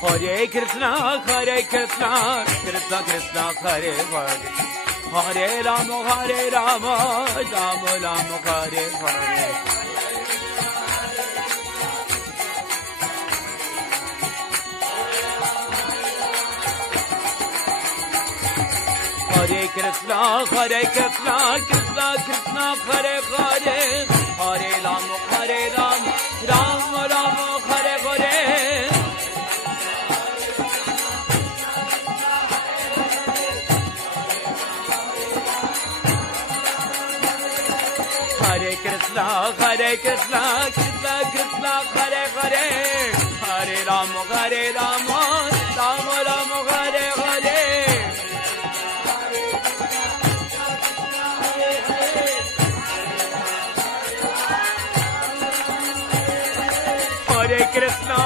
Hare Krishna, Krishna Krishna, Hare Hare, Hare Rama, Rama Rama, Hare Hare. Hare Krishna, Krishna Krishna, Hare Hare, Hare Rama, Rama Rama, Hare Hare. Hare Krishna, Krishna Krishna, Hare Hare, Hare Rama, Rama Rama, Hare Hare. Hare Krishna,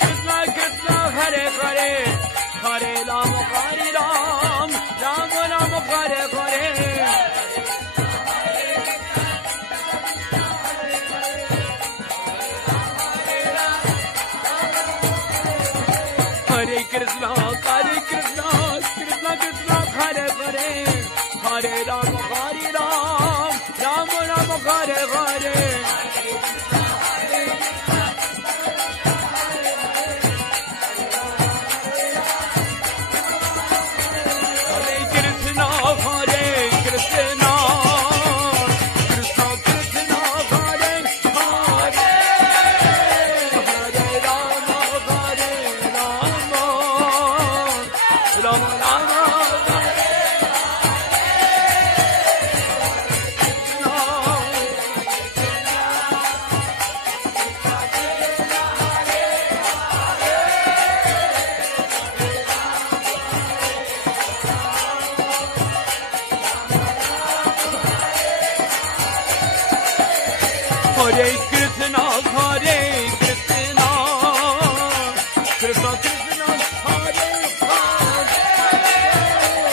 Krishna Krishna, Hare Hare, Hare Rama, Rama Rama, Hare Hare. Hare Krishna, Krishna Krishna, Hare Hare, Hare Rama, Rama Rama, Hare Hare. Hare Krishna, Krishna Krishna, Hare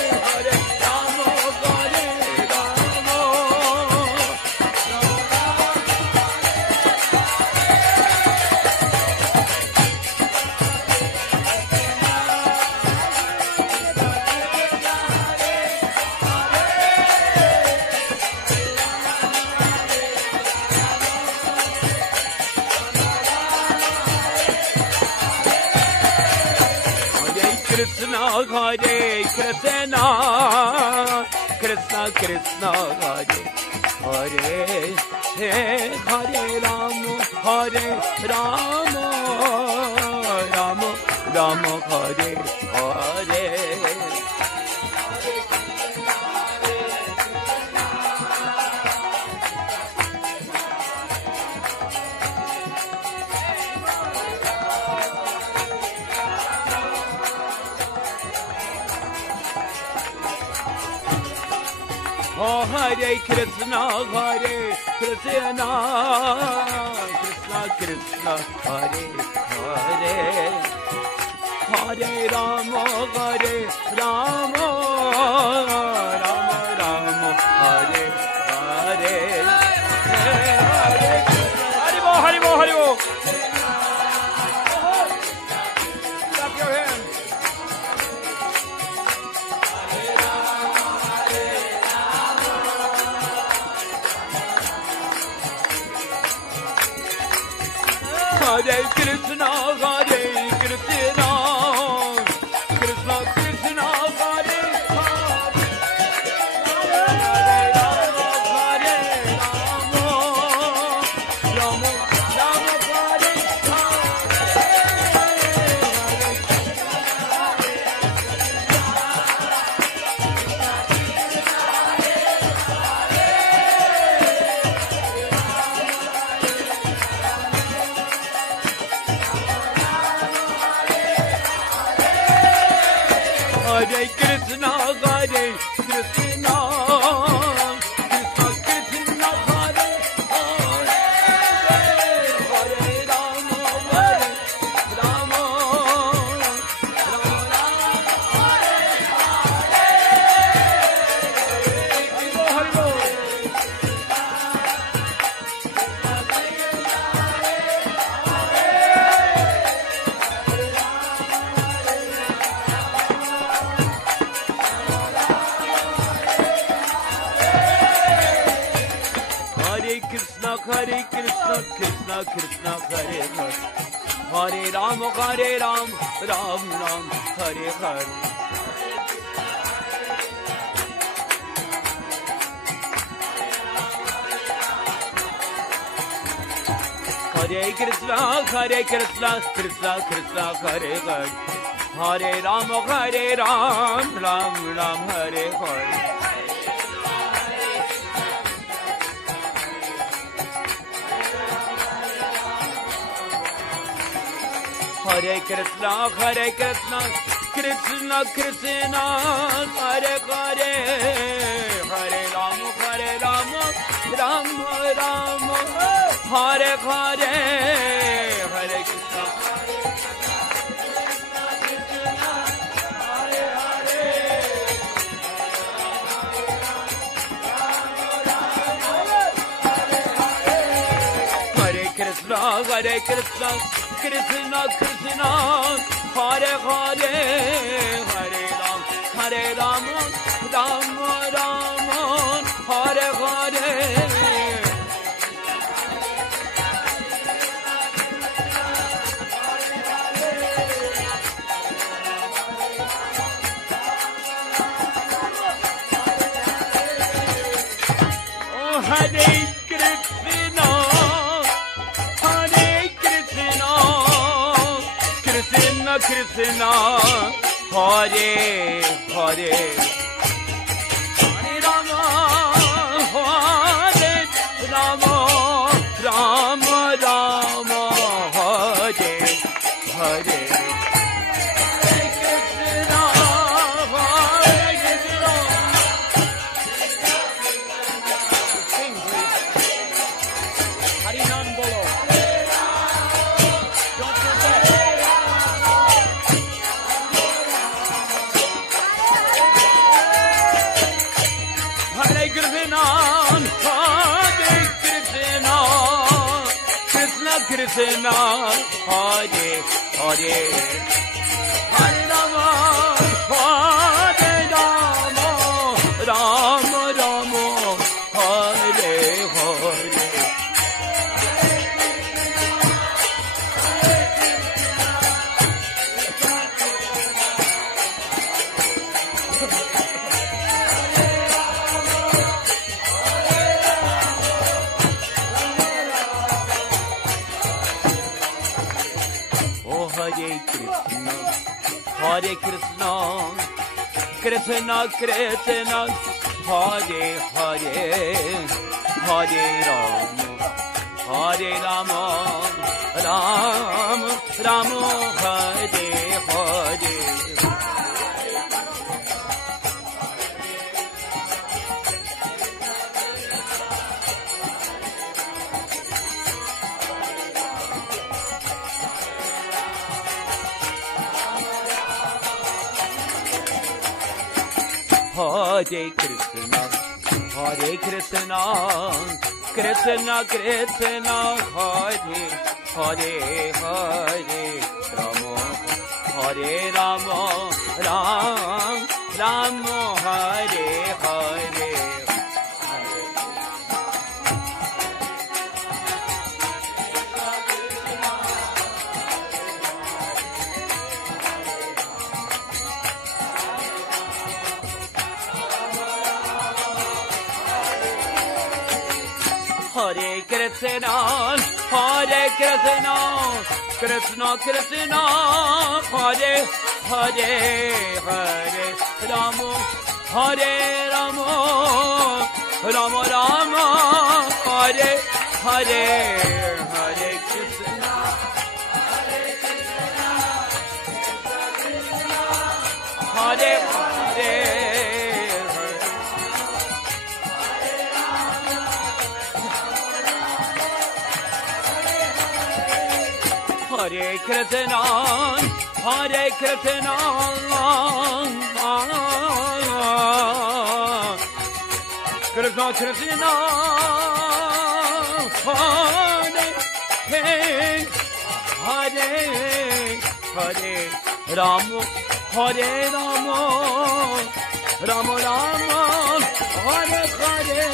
Hare, Hare Rama, Rama Krishna, Krishna Krishna, Hare Hare, Hare Rama, Rama Rama, Hare Hare. Oh, Hare Krishna, Krishna Krishna, Hare Hare, Hare Rama, Rama Rama, Hare Hare. Haribo, Haribo, Haribo. Clap your hands. Hare Krishna, Krishna Krishna, Hare Hare, Hare Rama, Rama Rama, Hare Hare Krishna, Krishna Krishna, Hare Hare, Hare Rama, Rama Hare Hare. Krishna Krishna Hare Hare Hare Ram Ram Ram Hare Hare Hare Krishna Krishna Krishna Hare Hare Hare Ram Ram Ram Hare Hare Hare Krishna Krishna Krishna Hare Hare Hare Ram Ram Ram Hare Hare Hare Krishna Hare Krishna Krishna Krishna Hare Hare Hare Ram Ram Ram Hare Hare Oh Hare Krishna Krishna Hare Hare Hare Rama Hare Rama Rama Rama Hare Hare Krishna Hare Krishna Sing please Hari Nam Bolo Don't forget Hare Krishna, Krishna Krishna, Hare Hare, Hare Rama, Hare Rama, Rama Rama, Hare Hare. Hare Krishna, Krishna Krishna, Hare Hare, Hare Rama, Hare Rama, Rama Rama, Hare Hare. Hare Krishna, Krishna Krishna, Hare Hare, Hare Rama, Hare Rama, Ram Rama, Hare Hare. Hare Krishna, Krishna Krishna, Hare Hare, Hare Rama, Hare Rama, Rama Rama, Hare Hare, Hare Krishna, Hare Hare. Hare Krishna, Krishna Krishna, Hare Hare, Rama, Hare Rama, Rama Rama, Hare Hare.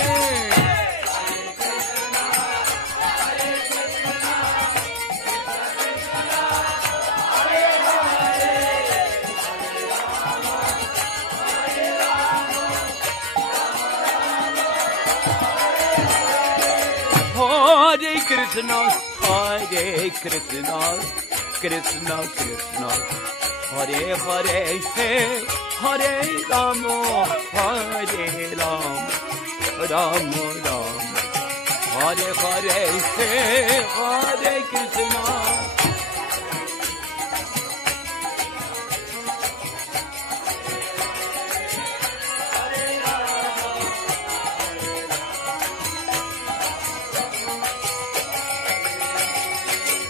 Krishna, Hare Krishna, Krishna Krishna, Hare Hare, Hare Rama, Hare Rama, Rama Rama, Hare Hare, Hare Krishna.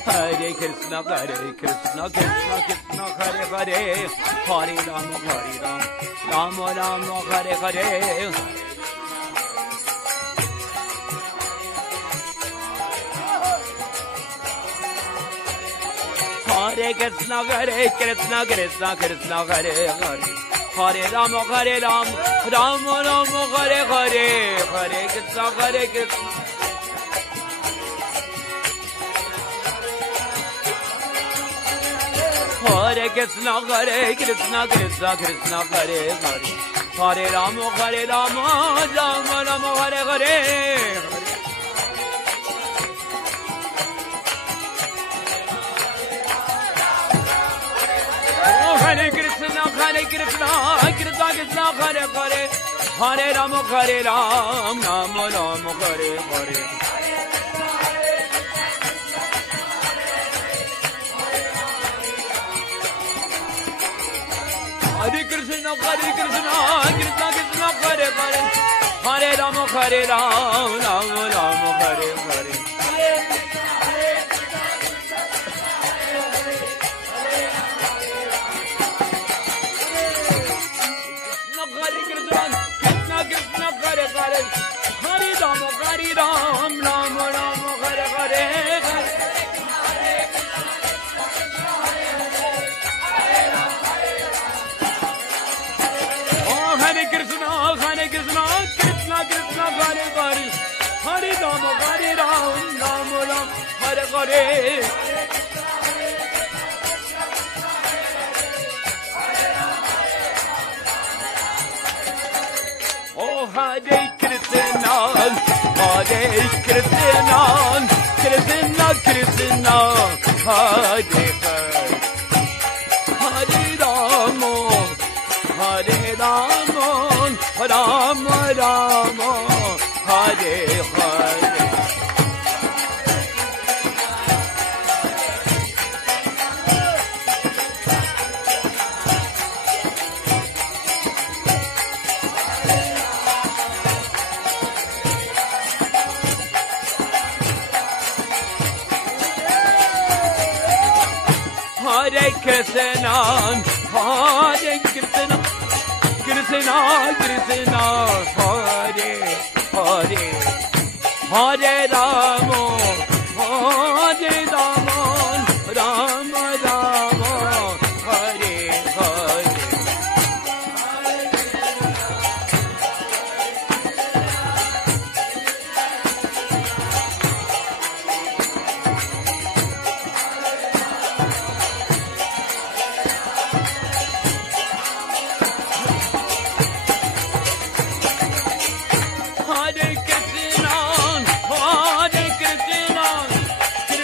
Hare Krishna, Hare Krishna, Krishna Krishna, Hare Hare, Hare Rama, Hare Rama, Rama Rama, Hare Hare. Hare Krishna, Hare Krishna, Krishna Krishna, Hare Hare, Hare Rama, Hare Rama, Rama Rama, Hare Hare, Hare Krishna, Hare Krishna. Hare Krishna, Hare Krishna, Krishna Krishna, Hare Hare, Hare Rama, Hare Rama, Rama Rama, Hare Hare. Hare Krishna, Hare Krishna, Krishna Krishna, Hare Hare, Hare Rama, Hare Rama, Rama Rama, Hare Hare. Hare Krishna, Hare Krishna, Krishna Krishna, Hare Hare, Hare Rama, Hare Rama, Rama Rama, Hare Hare. Hare Krishna, Krishna Krishna, Hare Hare, Hare Rama, Hare Rama, Rama Rama, Hare Hare. Hare Krishna, Hare Krishna, Krishna Krishna, Hare Hare, Hare Rama, Hare Rama, Rama Rama, Hare Hare. Oh, Hare Krishna, Hare Krishna, Krishna Krishna, Hare Hare, Hare Rama, Hare Rama, Rama Rama, Hare Hare. Hare Krishna, Hare Krishna, Krishna Krishna, Hare Hare, Hare Rama, Hare Rama, Rama Rama, Hare Hare. Hare Krishna,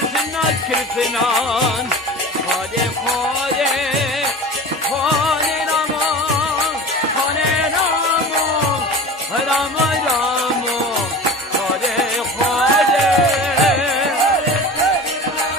Hare Krishna, Krishna Krishna, Hare Hare, Hare Rama, Hare Rama, Rama Rama, Hare Hare.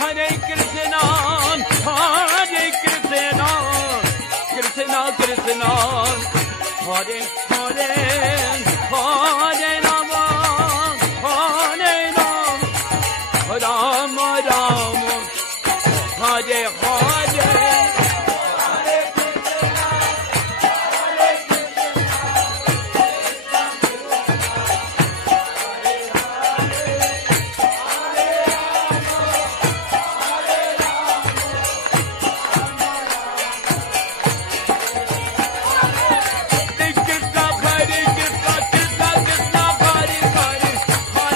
Hare Krishna, Hare Krishna, Krishna Krishna, Hare Hare, Hare Rama, Hare Rama, Rama Rama, Hare Hare. Hare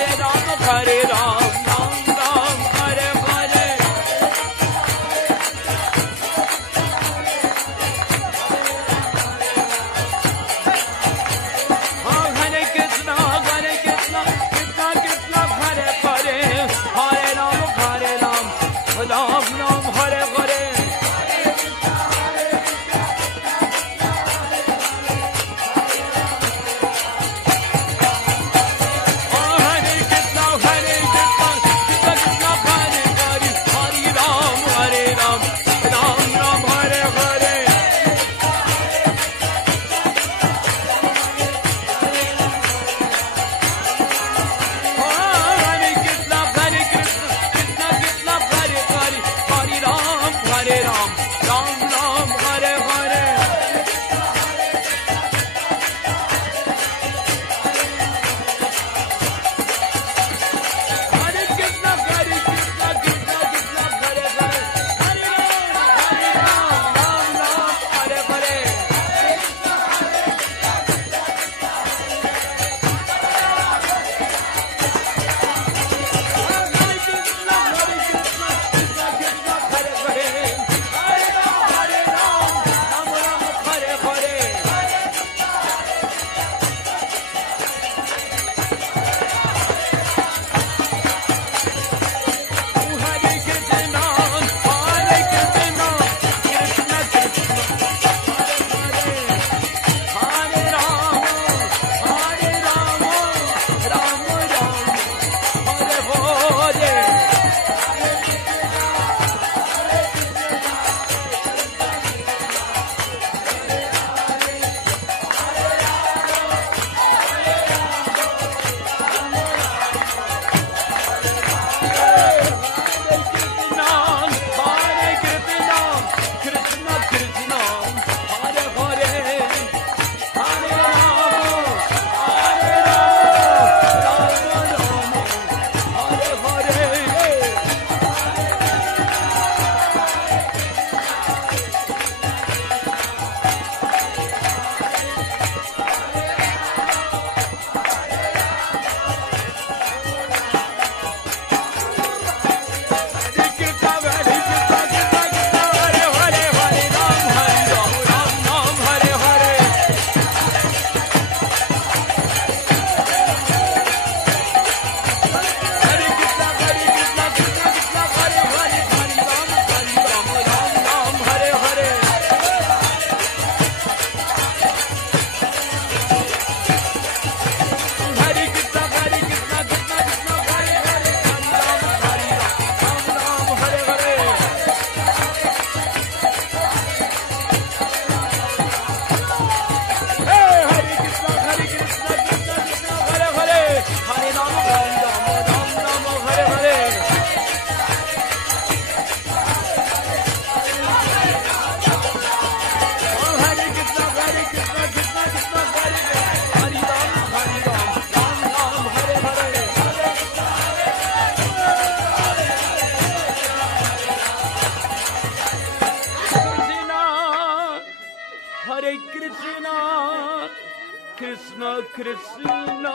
Krishna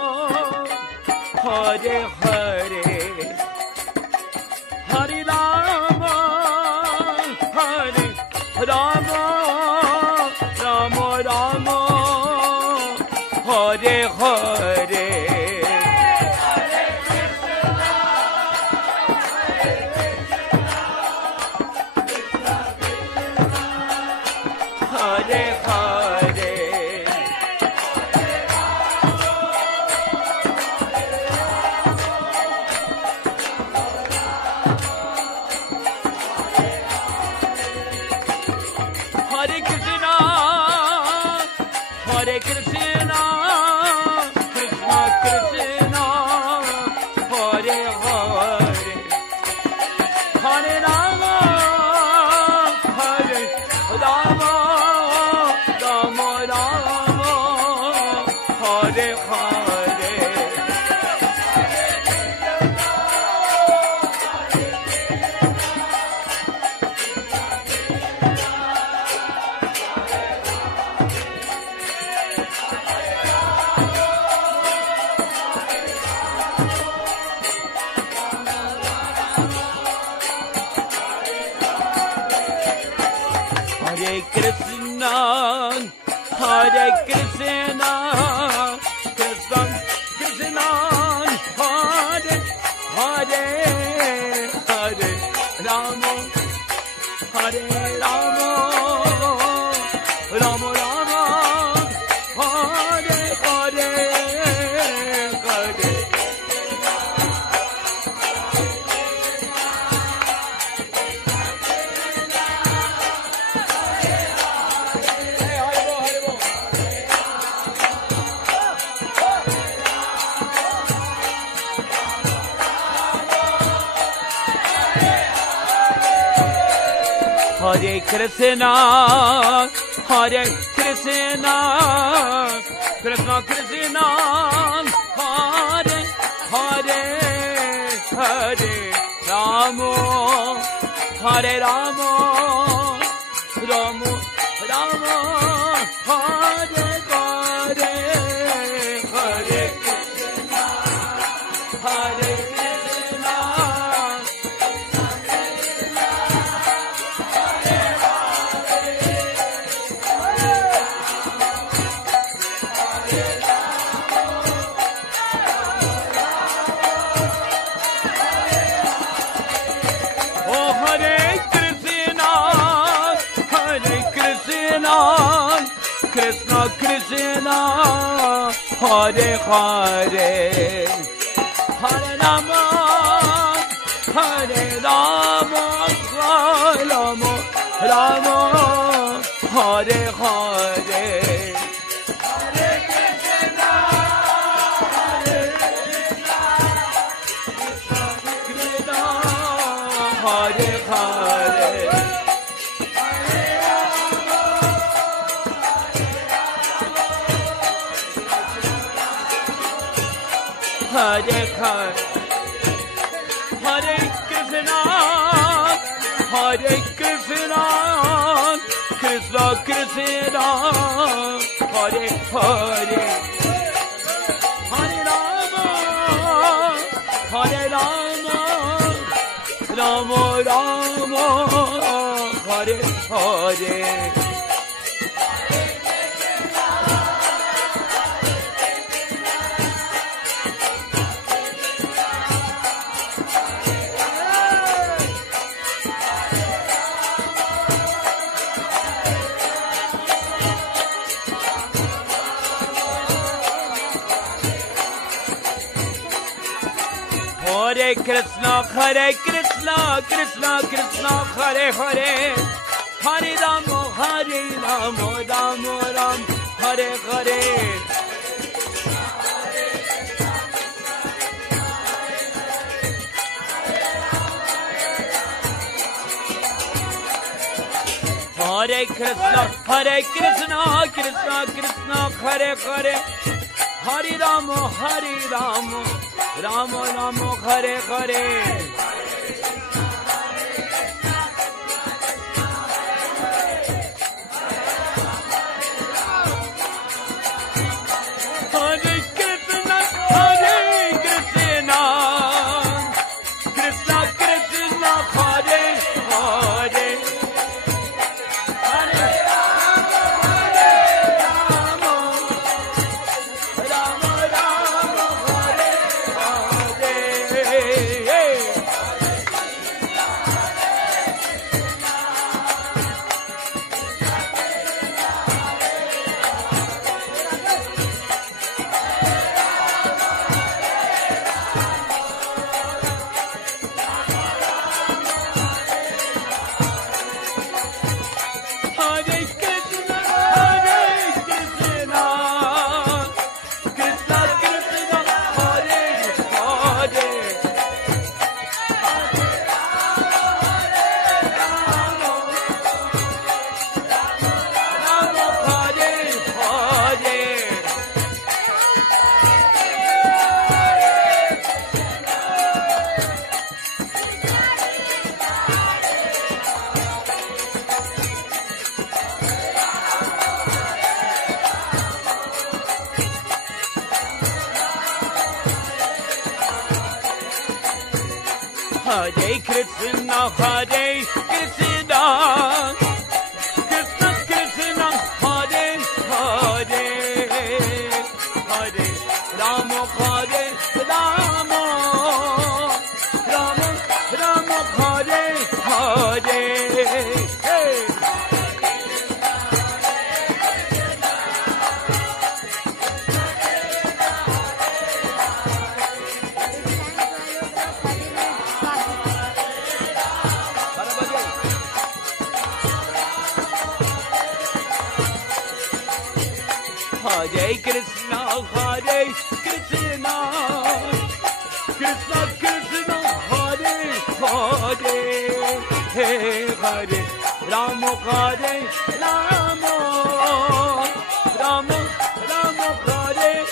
Hare Hare Hare Rama Hare Rama Rama Rama Hare Hare Hare Hare Hare Krishna Hare Krishna Krishna Krishna Hare Hare Hare Rama Hare Rama Rama Rama Hare Hare Hare Krishna, Hare Krishna, Krishna Krishna, Hare Hare, Hare Rama, Hare Rama, Rama Rama, Hare Hare, Hare Hare Krishna, Hare Krishna, Krishna Krishna, Hare Hare, Hare Rama, Hare Rama, Rama Rama, Hare Hare, Hare Krishna, Hare Krishna. Krishna Krishna, Hare Hare, Hare Rama, Hare Rama, Rama Rama, Hare Hare. Hare Krishna, Hare Krishna, Krishna Hare Hare. Hare Hare, Hare Krishna, Hare Krishna, Krishna Krishna, Hare Hare, Hare Rama, Hare Rama, Rama Rama, Hare Hare. Hare Krishna, Krishna Krishna, Hare Hare, Hare Rama, Rama Rama, Hare Hare. Hare Krishna, Krishna Krishna, Hare Hare, Hare Rama, Rama Rama, Hare Hare. Hare Hare Krishna, Hare Krishna, Krishna Krishna, Hare Hare, Hare Rama, Hare Rama, Rama Rama, Hare Hare. Hey. Hare Krishna, Hare Krishna, Krishna Krishna, Hare Hare, Hare Rama, Hare Rama, Rama Rama, Hare Hare.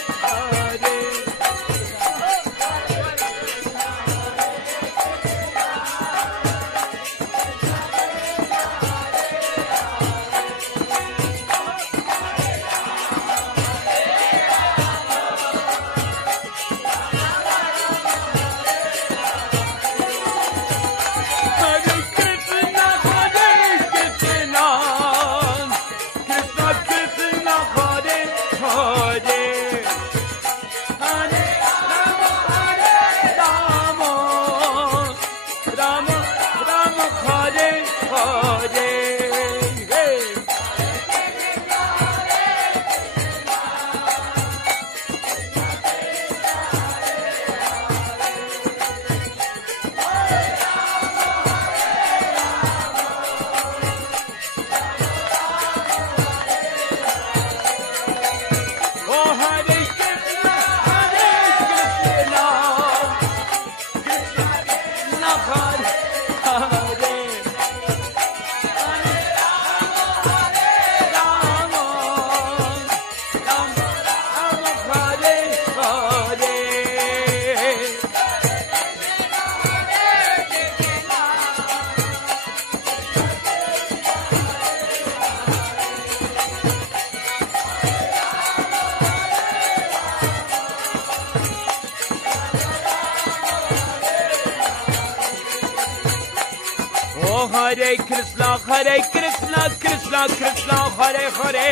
Hare Krishna, Hare Krishna, Krishna Krishna, Hare Hare,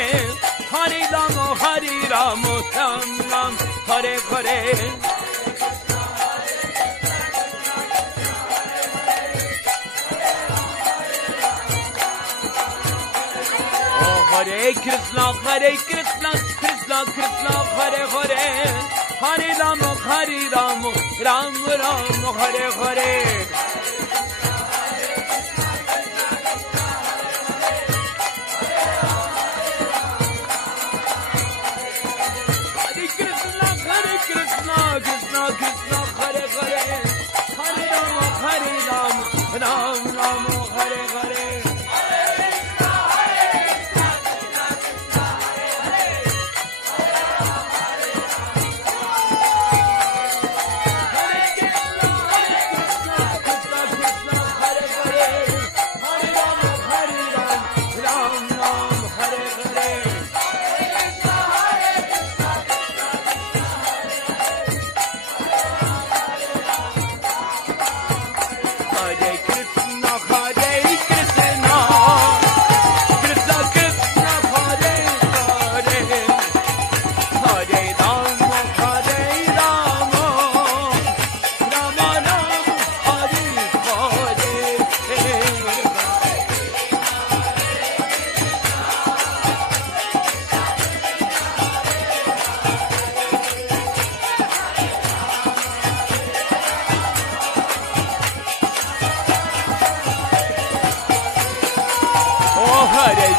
Hare Rama, Hare Rama, Ram Ram, Hare Hare. Hare Krishna, Hare Krishna, Krishna Krishna, Hare Hare, Hare Rama, Hare Rama, Ram Ram, Hare Hare. Krishna, Krishna, Hare Hare, Hare Rama, Ram Ram, Hare Hare.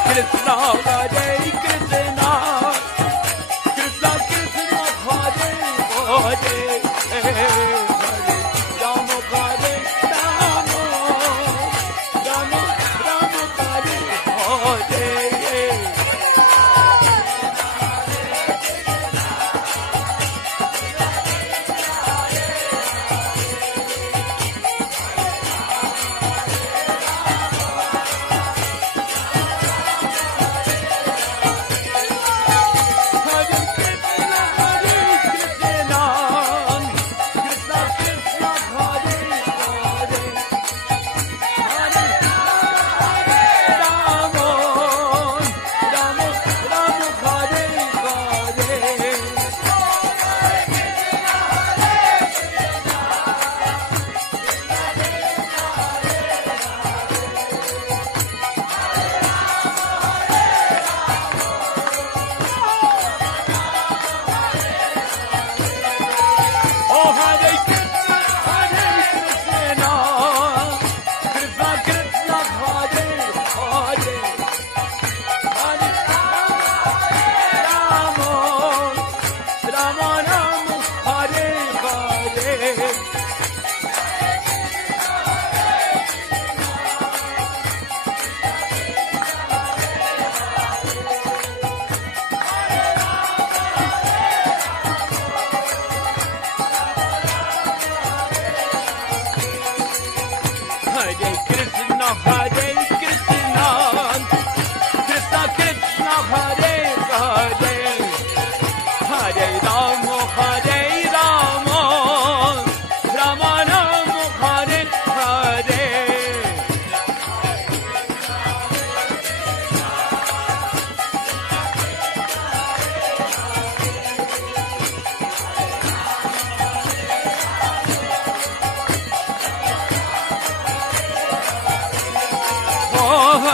Krishna, Hare Krishna, Krishna Krishna, Hare Hare, Hare Rama, Hare Rama, Rama Rama, Hare Hare.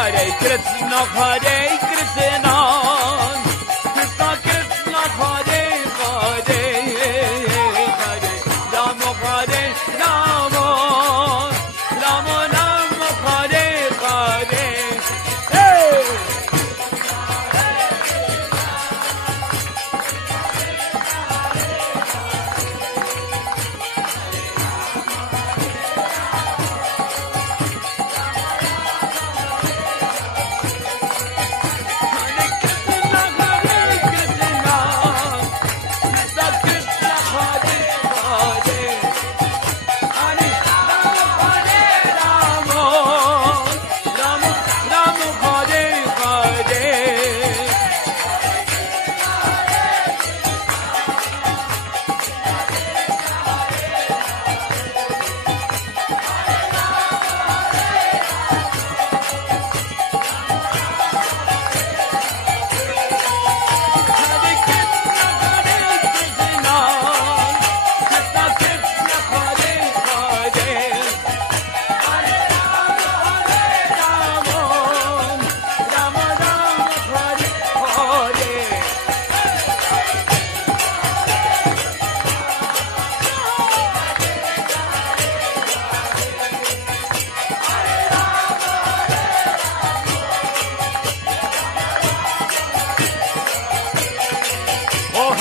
Hare Krishna, Hare Krishna, Krishna Krishna, Hare Hare, Hare Rama, Hare Rama, Rama Rama, Hare Hare. Hey!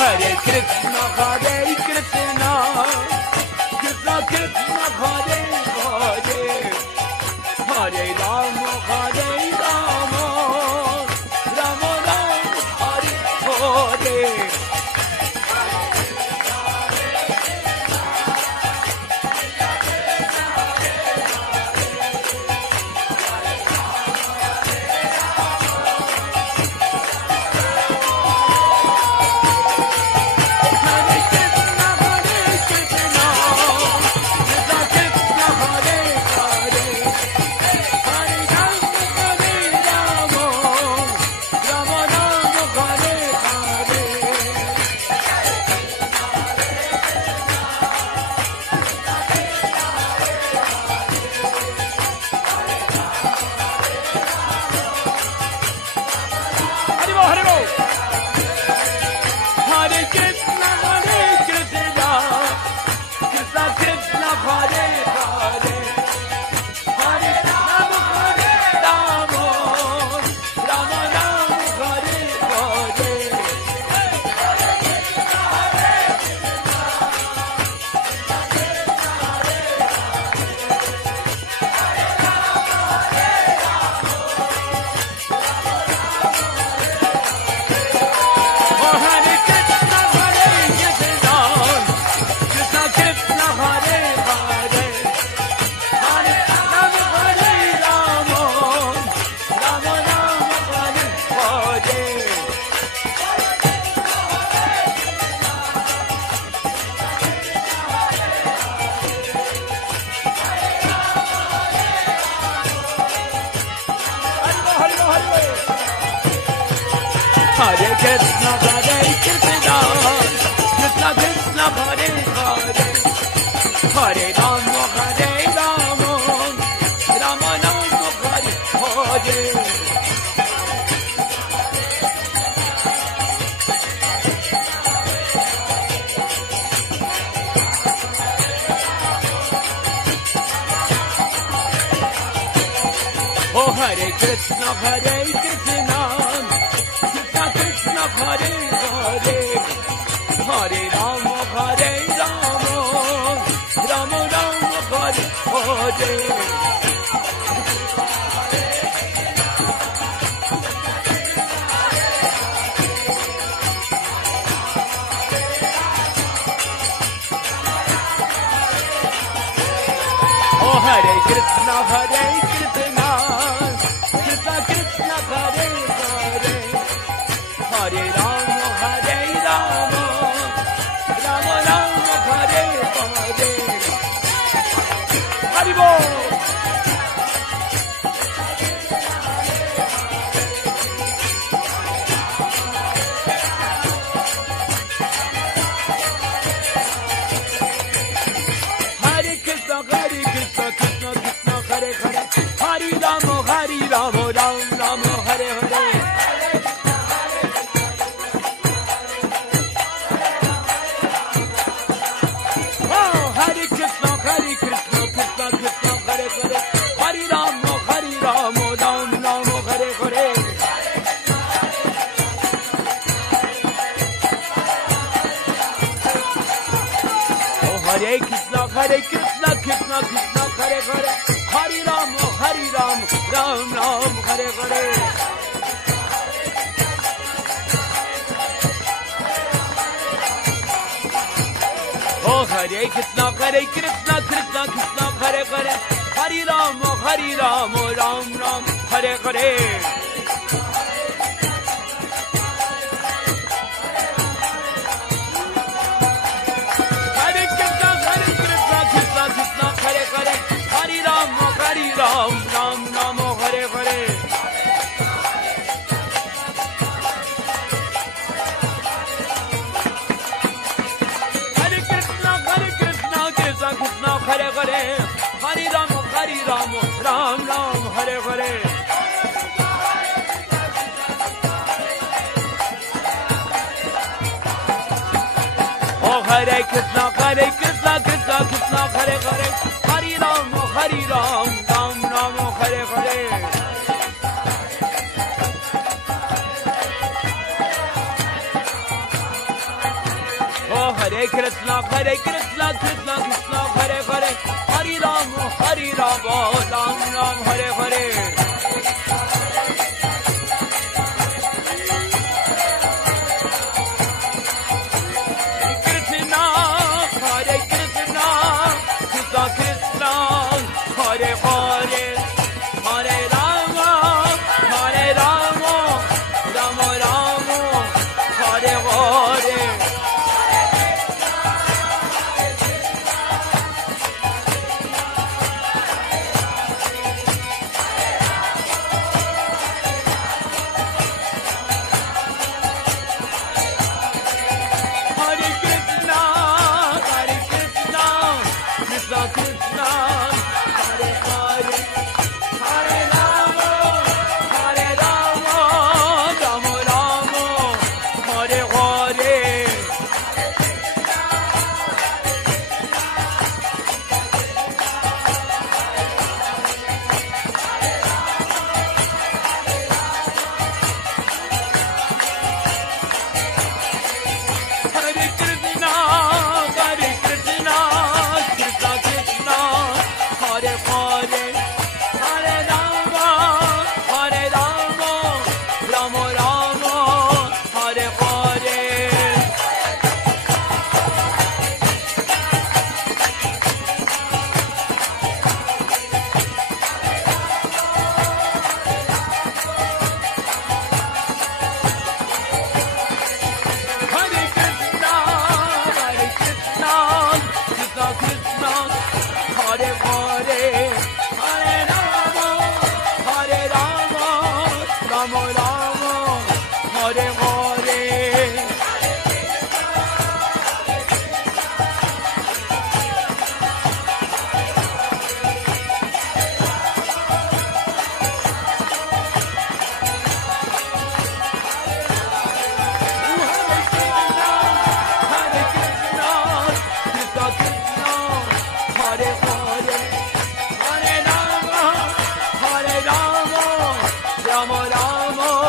Hare Krishna, Hare Krishna, Krishna Krishna, Hare Hare, Hare Rama, Hare Rama, Rama Rama, Hare Hare. Hare Krishna, Hare Krishna, Krishna Krishna, Hare Hare, Hare Rama, Hare Rama, Rama Rama, Hare Hare. Oh Hare Krishna, Hare Krishna, Krishna Krishna, Hare Hare, Hare Rama, Hare Rama, Rama Rama, Hare Hare. Oh Hare Krishna, Hare Krishna, Krishna Krishna, Hare Hare, Hare Rama, Hare Rama, Rama Rama, Hare Hare. Hari Bol. Hare Krishna, Krishna Krishna, Hare Hare, Hari Rama, Rama Rama Ram Rama Hare Hare Oh Hare Krishna Krishna Krishna Hare Hare Hare Ram Ram Ram Hare Hare Oh Hare Krishna Krishna Krishna Hare Hare Hare Ram Ram Ram Hare Hare Hare Krishna Krishna Hare Hare Hare Ram Ram Ram Hare Hare Krishna Hare Hare Hare Ram Ram Ram Hare Hare Oh Hare Krishna Krishna Hare Hare Hare Ram Ram Ram Hare Hare Oh Hare Krishna Krishna Hare Hare Hare Ram Ram Ram Hare Hare Krishna Hare Krishna Krishna Hare Hare Hare Rama Rama Rama Hare Hare Rama Rama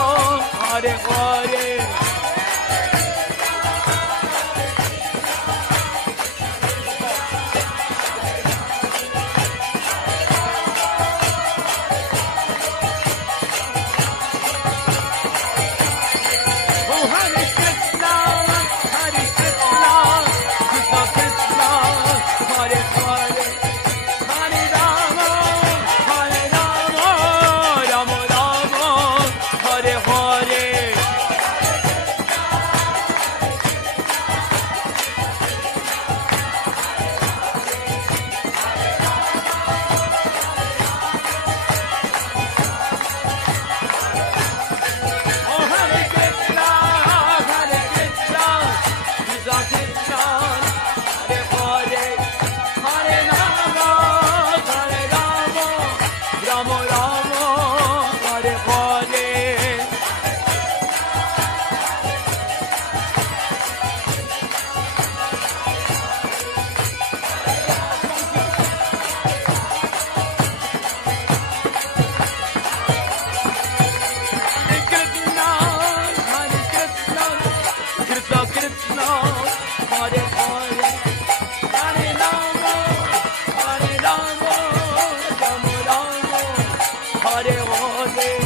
Hare Hare.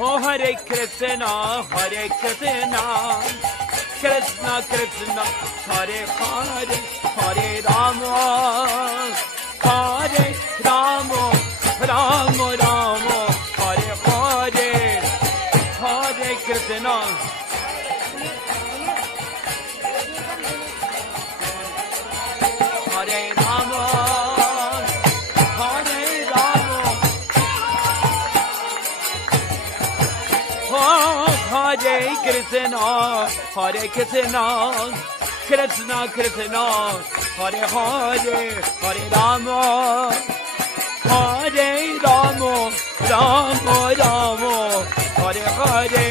Oh Hare Krishna, Hare Krishna, Krishna Krishna, Hare Hare, Hare Rama, Hare Rama, Rama Rama, Hare Hare, Hare Krishna. Hare Rama, Hare Rama, oh Hare Krishna, Hare Krishna, Krishna Krishna, Hare Hare, Hare Rama, Hare Rama, Rama Rama, Hare Hare.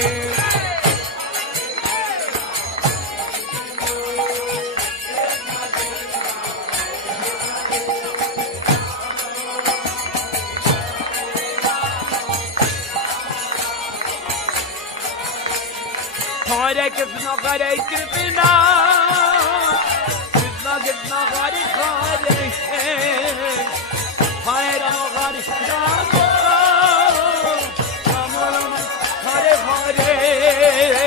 Hare Krishna, Hare Krishna, Krishna Krishna, Hare Hare, Hare Rama, Hare Rama, Rama Rama, Hare Hare.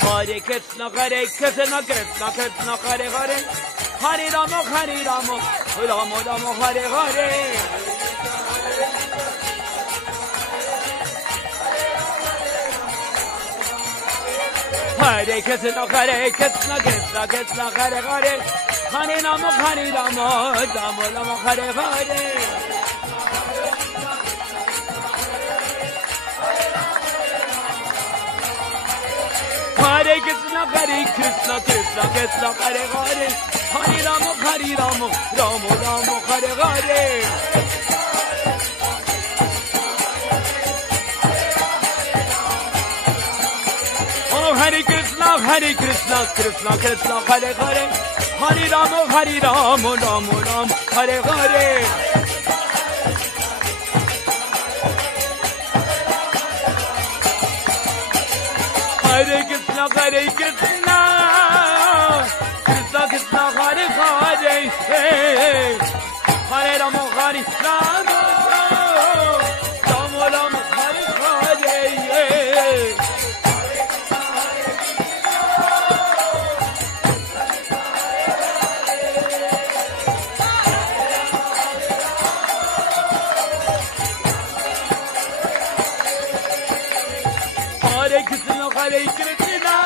Hare Krishna, Hare Krishna, Krishna Krishna, Hare Hare, Hare Rama, Hare Rama, Rama Rama, Hare Hare. Hare Krishna, Hare Krishna, Krishna Krishna, Hare Hare, Hare Rama, Hare Rama, Rama Rama, Hare Hare. Hare Krishna, Hare Krishna, Krishna Krishna, Hare Hare, Hare Rama, Hare Rama, Rama Rama, Hare Hare. Oh Hare Krishna, Hare Krishna, Krishna Krishna, Hare Hare, Hare Rama, Hare Rama, Rama Rama, Hare Hare. Hare Krishna, Hare Krishna, Krishna Krishna, Hare Hare, Hare Rama, Hare Rama, Rama Rama, Hare Hare. Hare Krishna, Hare Krishna,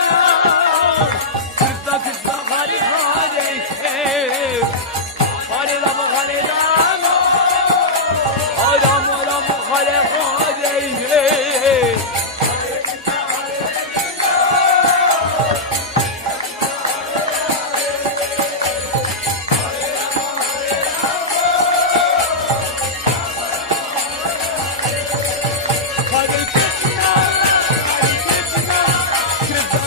Krishna Krishna, Hare Hare, Hare Rama, Hare Rama, Rama Rama, Hare Hare. Hare Krishna, Krishna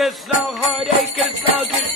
Krishna, Krishna,